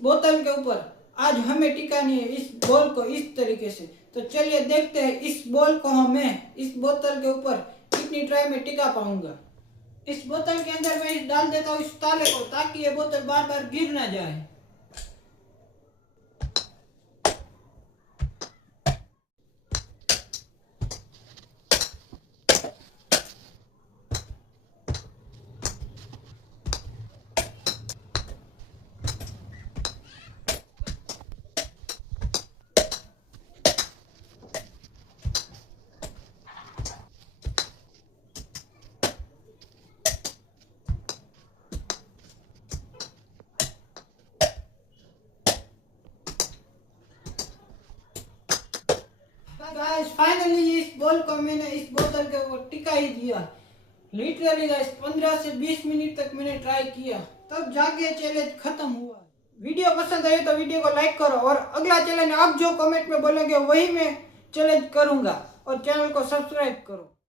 बोतल के ऊपर आज हमें टिकानी है, इस बॉल को इस तरीके से। तो चलिए देखते हैं इस बॉल को मैं इस बोतल के ऊपर कितनी ट्राई में टिका पाऊंगा। इस बोतल के अंदर मैं डाल देता हूँ इस ताले को, ताकि ये बोतल बार बार गिर ना जाए। गाइस फाइनली इस बॉल को मैंने इस बोतल के ऊपर टिका ही दिया। लिटरली गाइस 15 से 20 मिनट तक मैंने ट्राई किया, तब जाके चैलेंज खत्म हुआ। वीडियो पसंद आई तो वीडियो को लाइक करो, और अगला चैलेंज आप जो कमेंट में बोलोगे वही मैं चैलेंज करूंगा, और चैनल को सब्सक्राइब करो।